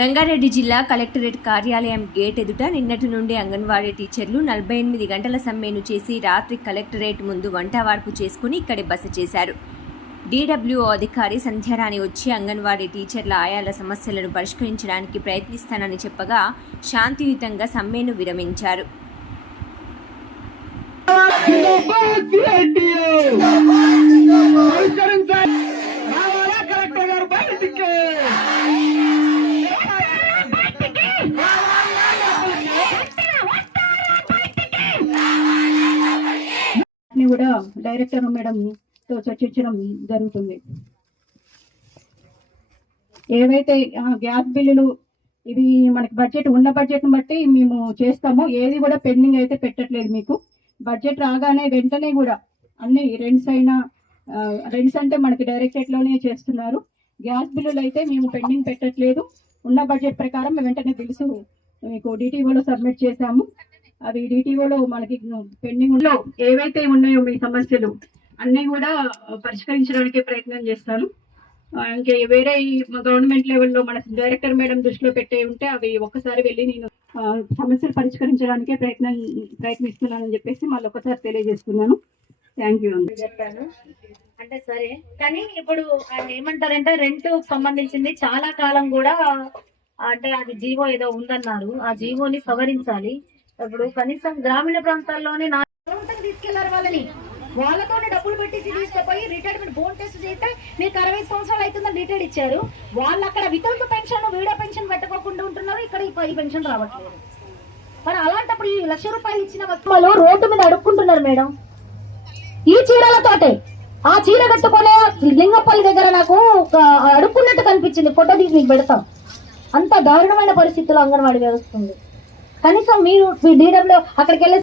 రంగారెడ్డి జిల్లా కలెక్టరేట్ కార్యాలయం గేట్ ఎదుట నిన్నటి నుండి అంగన్వాడీ టీచర్లు నలభై ఎనిమిది గంటల సమ్మెను చేసి రాత్రి కలెక్టరేట్ ముందు వంటవార్పు చేసుకుని ఇక్కడే బస చేశారు. డీడబ్ల్యూఓ అధికారి సంధ్యారాణి వచ్చి అంగన్వాడీ టీచర్ల ఆయాల సమస్యలను పరిష్కరించడానికి ప్రయత్నిస్తానని చెప్పగా శాంతియుతంగా సమ్మెను విరమించారు. కూడా డైరెక్టర్ మేడం తో చర్చించడం జరుగుతుంది. ఏవైతే గ్యాస్ బిల్లులు ఇది మనకి బడ్జెట్ ఉన్న బడ్జెట్ని బట్టి మేము చేస్తాము. ఏది కూడా పెండింగ్ అయితే పెట్టట్లేదు మీకు. బడ్జెట్ రాగానే వెంటనే కూడా అన్ని రెంట్స్ అయినా రెంట్స్ అంటే మనకి డైరెక్టరేట్లోనే చేస్తున్నారు. గ్యాస్ బిల్లులు అయితే మేము పెండింగ్ పెట్టట్లేదు. ఉన్న బడ్జెట్ ప్రకారం మేము వెంటనే తెలుసు మీకు డిటిఓలో సబ్మిట్ చేశాము. అవి డిటిఓలో మనకి పెండింగ్లో ఏవైతే ఉన్నాయో మీ సమస్యలు అన్ని కూడా పరిష్కరించడానికి ప్రయత్నం చేస్తాను. ఇంకా వేరే ఈ గవర్నమెంట్ లెవెల్లో మన డైరెక్టర్ మేడం దృష్టిలో పెట్టే ఉంటే అవి ఒక్కసారి వెళ్ళి నేను సమస్యలు పరిష్కరించడానికే ప్రయత్నం ప్రయత్నిస్తున్నానని చెప్పేసి మళ్ళీ ఒకసారి తెలియజేస్తున్నాను. థ్యాంక్ యూ అండి చెప్పాను. అంటే సరే. కానీ ఇప్పుడు ఏమంటారంటే రెంట్ సంబంధించింది చాలా కాలం కూడా అంటే అది జీవో ఏదో ఉందన్నారు. ఆ జీవోని సవరించాలి. ఇప్పుడు కనీసం గ్రామీణ ప్రాంతాల్లోనే నా తీసుకెళ్ళారు వాళ్ళని. వాళ్ళతోనే డబ్బులు పెట్టించి తీసుకుపోయి రిటైర్మెంట్ బోన్ టెస్ట్ చేస్తే మీకు అరవై సంవత్సరాలు అవుతుందని రిటైర్డ్ ఇచ్చారు. వాళ్ళు అక్కడ వితంతు పెన్షన్ వీడియో పెన్షన్ పెట్టుకోకుండా ఉంటున్నారు. ఇక్కడ ఈ- పెన్షన్ రావట్లేదు. మరి అలాంటప్పుడు ఈ లక్ష రూపాయలు ఇచ్చిన వస్తువులు రోడ్డు మీద అడుక్కుంటున్నారు మేడం. ఈ చీరలతోటే. ఆ చీర కట్టుకునే లింగపల్లి దగ్గర నాకు ఒక అడుక్కున్నట్టు కనిపించింది. ఫోటో తీసి మీకు పెడతాం. అంత దారుణమైన పరిస్థితుల్లో అంగన్వాడీ వ్యవస్థ ఉంది. కనీసం మీరు మీ డీడబ్ల్యూ అక్కడికి వెళ్ళి